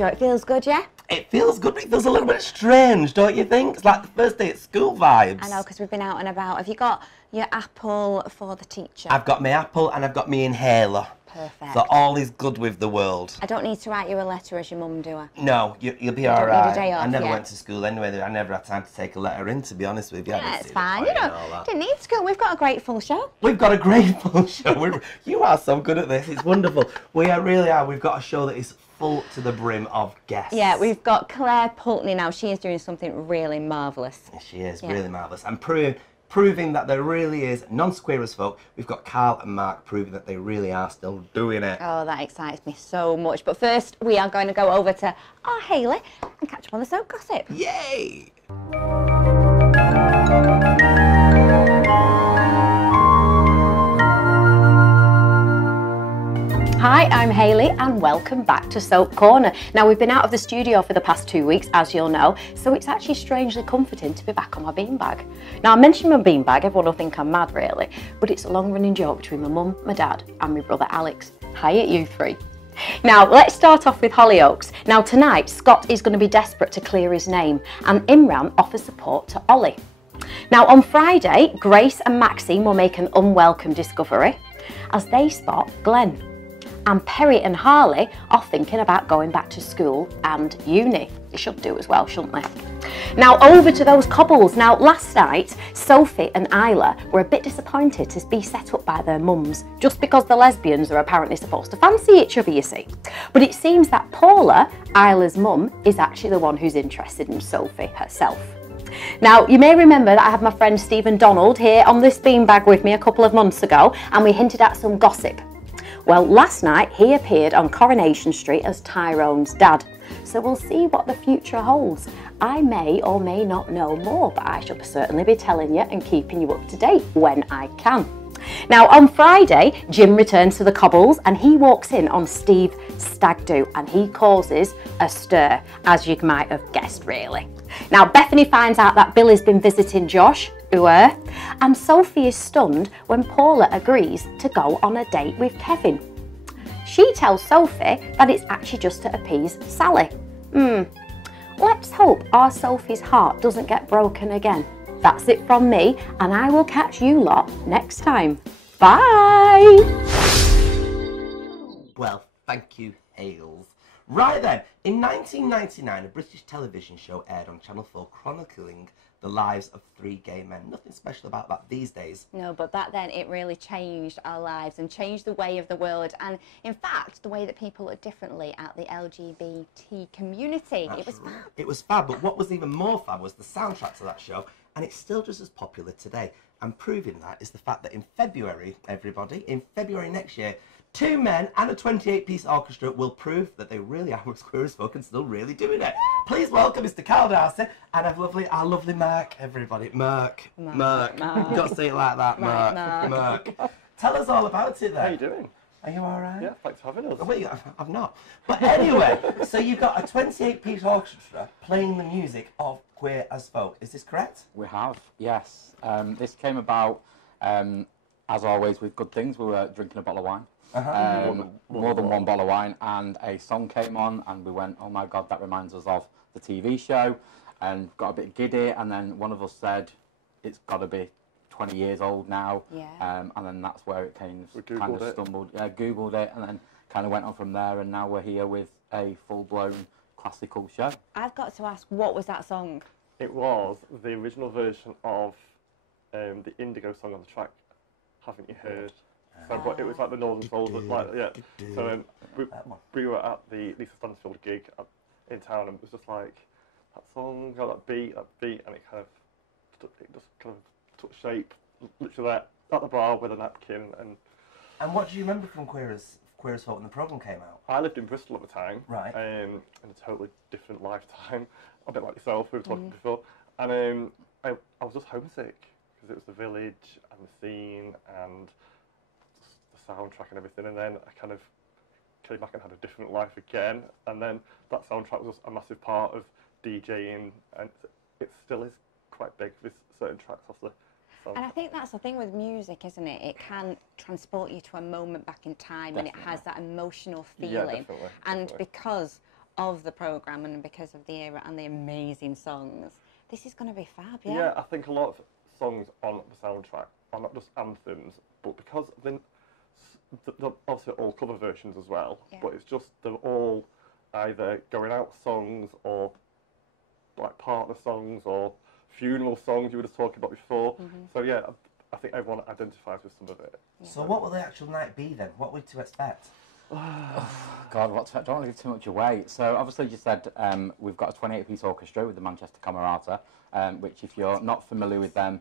Joe, it feels good, yeah? It feels good, but it feels a little bit strange, don't you think? It's like the first day at school vibes. I know, because we've been out and about. Have you got your apple for the teacher? I've got my apple and I've got my inhaler. Perfect. So all is good with the world. I don't need to write you a letter as your mum, do I? No, you'll be all right. I never went to school anyway. I never had time to take a letter in, to be honest with you. Yeah, it's fine. You didn't need school. We've got a great full show. We've got a great full show. You are so good at this. It's wonderful. We really are. We've got a show that is full to the brim of guests. Yeah, we've got Claire Pulteney now. She is doing something really marvellous. She is really marvellous. And proving that there really is non-square as folk. We've got Carl and Mark proving that they really are still doing it. Oh, that excites me so much. But first, we are going to go over to our Hayley and catch up on the soap gossip. Yay! Hi, I'm Hayley and welcome back to Soap Corner. Now, we've been out of the studio for the past 2 weeks, as you'll know, so it's actually strangely comforting to be back on my beanbag. Now, I mention my beanbag, everyone will think I'm mad really, but it's a long-running joke between my mum, my dad and my brother Alex. Hi at you three. Now, let's start off with Hollyoaks. Now, tonight, Scott is going to be desperate to clear his name and Imran offers support to Ollie. Now, on Friday, Grace and Maxine will make an unwelcome discovery as they spot Glenn. And Perry and Harley are thinking about going back to school and uni. They should do as well, shouldn't they? Now over to those couples. Now last night, Sophie and Isla were a bit disappointed to be set up by their mums, just because the lesbians are apparently supposed to fancy each other, you see. But it seems that Paula, Isla's mum, is actually the one who's interested in Sophie herself. Now, you may remember that I had my friend Stephen Donald here on this beanbag with me a couple of months ago, and we hinted at some gossip. Well, last night he appeared on Coronation Street as Tyrone's dad. So we'll see what the future holds. I may or may not know more, but I shall certainly be telling you and keeping you up to date when I can. Now, on Friday, Jim returns to the cobbles and he walks in on Steve stag do and he causes a stir, as you might have guessed, really. Now, Bethany finds out that Billy's been visiting Josh, and Sophie is stunned when Paula agrees to go on a date with Kevin. She tells Sophie that it's actually just to appease Sally. Let's hope our Sophie's heart doesn't get broken again. That's it from me, and I will catch you lot next time. Bye! Well, thank you, Hales. Right then, in 1999, a British television show aired on Channel 4 chronicling the lives of 3 gay men. Nothing special about that these days. No, but back then it really changed our lives and changed the way of the world and, in fact, the way that people look differently at the LGBT community. It was fab. It was fab, but what was even more fab was the soundtrack to that show, and it's still just as popular today. And proving that is the fact that in February, everybody, in February next year, 2 men and a 28-piece orchestra will prove that they really are queer as folk and still really doing it. Please welcome Mr. Carl Darcy and our lovely Mark, everybody. Mark. You've got to say it like that, Mark. Tell us all about it then. How are you doing? Are you all right? Yeah, thanks for having us. Wait, I'm not. But anyway, so you've got a 28-piece orchestra playing the music of Queer as Folk. Is this correct? We have, yes. This came about, as always, with good things. We were drinking a bottle of wine. More than one bottle of wine, and a song came on and we went, oh my god, that reminds us of the TV show, and got a bit giddy, and then one of us said it's got to be 20 years old now, and then that's where it came, kind of stumbled, googled it, and then kind of went on from there, and now we're here with a full-blown classical show. I've got to ask, what was that song? It was the original version of the Indigo song on the track, Haven't You Heard? So, but it was like the Northern Souls, So we were at the Lisa Stansfield gig in town, and it was just like that song, that beat, and it just kind of took shape, literally there at the bar with a napkin. And what do you remember from Queer as Folk when the programme came out? I lived in Bristol at the time, right? In a totally different lifetime, a bit like yourself. We were talking before, and I was just homesick because it was the village and the scene and soundtrack and everything, and then I kind of came back and had a different life again, and then that soundtrack was a massive part of DJing, and it still is quite big with certain tracks off the soundtrack. And I think that's the thing with music, isn't it? It can transport you to a moment back in time, and it has that emotional feeling. Yeah, definitely. And because of the programme and because of the era and the amazing songs, this is going to be fab, yeah? Yeah, I think a lot of songs on the soundtrack are not just anthems, but because they're obviously all cover versions as well, but it's just they're all either going out songs or like partner songs or funeral songs you were just talking about before. So yeah, I think everyone identifies with some of it. So what will the actual night be then? What we're to expect? God, what don't want to give too much away. So obviously you said we've got a 28-piece orchestra with the Manchester Camerata, which if you're not familiar with them,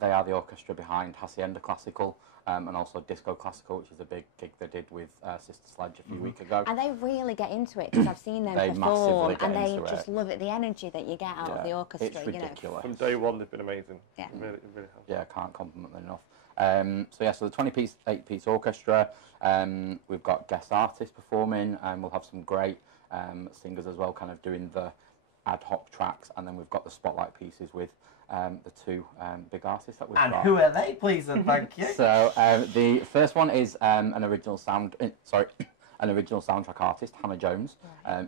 they are the orchestra behind Hacienda Classical and also Disco Classical, which is a big gig they did with Sister Sledge a few weeks ago. And they really get into it because I've seen them perform and they just love it, the energy that you get out of the orchestra. It's ridiculous. From day one they've been amazing. Yeah. Really have. Yeah, I can't compliment them enough. So yeah, so the 28-piece orchestra, we've got guest artists performing, and we'll have some great singers as well, kind of doing the ad hoc tracks, and then we've got the spotlight pieces with the two big artists that we've got. And who are they, please and thank you? So the first one is an original soundtrack artist, Hannah Jones,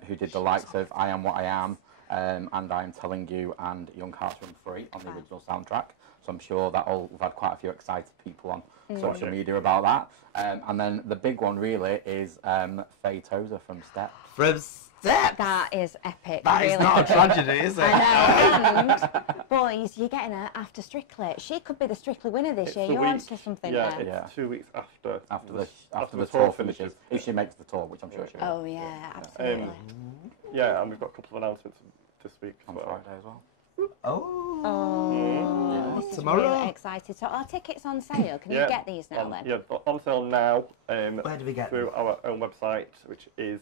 who did the likes of I Am What I Am and I Am Telling You and Young Hearts Run Free on the original soundtrack. So I'm sure that we've had quite a few excited people on social media about that. And then the big one really is Faye Tozer from Step. From Step! That is epic. That really. is not a tragedy, is it? I know. And boys, you're getting her after Strictly. She could be the Strictly winner this year. You're onto something there. Yeah, it's 2 weeks after the tour finishes. If she makes the tour, which I'm sure she will. Oh yeah, absolutely. Yeah, and we've got a couple of announcements this week On Friday as well. This is tomorrow. really excited. So are tickets on sale? Can you get these now then? Yeah, on sale now. Where do we get through them? our own website, which is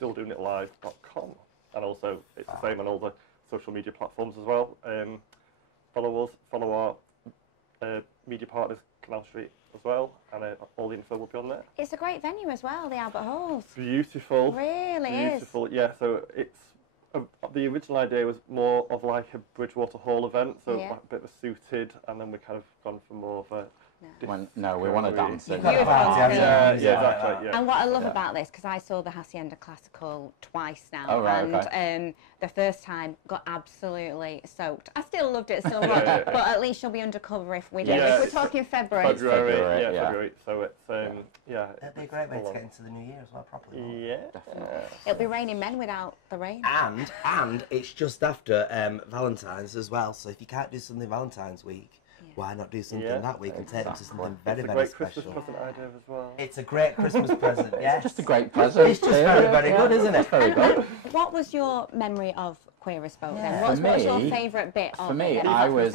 stilldoinitlive.com, and also it's the same on all the social media platforms as well. Follow us, follow our media partners, Canal Street as well, and all the info will be on there. It's a great venue as well, the Albert Halls. Beautiful. Really beautiful. Yeah, so it's the original idea was more of like a Bridgewater Hall event, so like a bit of a suited, and then we kind of gone for more of a we want to dance. Yeah, exactly. Yeah. And what I love about this, because I saw the Hacienda Classical twice now, and the first time got absolutely soaked. I still loved it so much, but at least you'll be undercover if we do. If we're talking February. February. So it's it'll be a great way to get into the new year as well, properly. Yeah, definitely. It'll be raining men without the rain. And it's just after Valentine's as well. So if you can't do something Valentine's week, why not do something that week and take them to something very, very special? It's a great Christmas present idea as well. It's a great Christmas present, yes. It's just a great present. It's just very, very good, isn't it? Very good. What was your memory of Queer as Folk then? What was your favourite bit of For me, it? I was...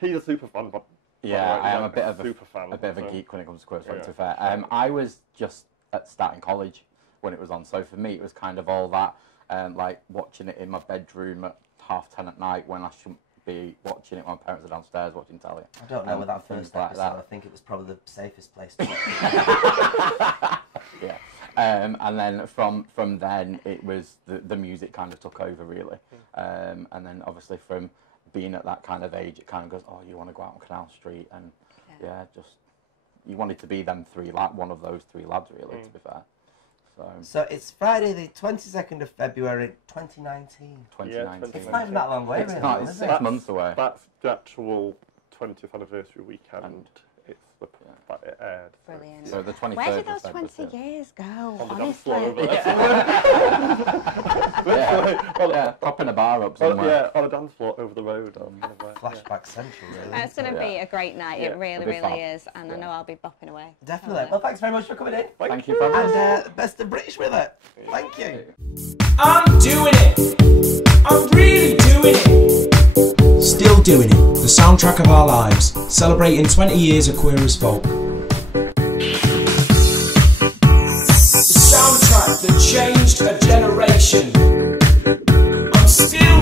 He's a super fan, but... Yeah, I am a bit of super fan, a geek when it comes to Queer as Folk, to be fair. I was just starting college when it was on, so for me it was kind of all that, like watching it in my bedroom at 10:30 at night when I shouldn't be watching it when my parents are downstairs watching telly. I don't know with that first episode, I think it was probably the safest place to watch it. Yeah. And then from then it was the music kind of took over really. And then obviously from being at that kind of age, it kind of goes, oh, you want to go out on Canal Street, and just you wanted to be one of those three lads really, to be fair. So it's Friday the 22nd of February 2019. 2019. It's not even that long away, it's not, it's 6 months away. That's the actual 20th anniversary weekend. It's that it aired. Brilliant. So the 23rd. Where did those 20 years go? On the Honestly. dance floor over there. Popping a bar up somewhere. Yeah, on a dance floor over the road. Flashback central, really. It's going to be a great night. It really, really is. And I know I'll be bopping away. Definitely. Well, thanks very much for coming in. Thank you for having us. And best of British with it. Thank you. I'm doing it. I'm really doing it. Still Doing It, the soundtrack of our lives, celebrating 20 years of Queer as Folk. The soundtrack that changed a generation. I'm still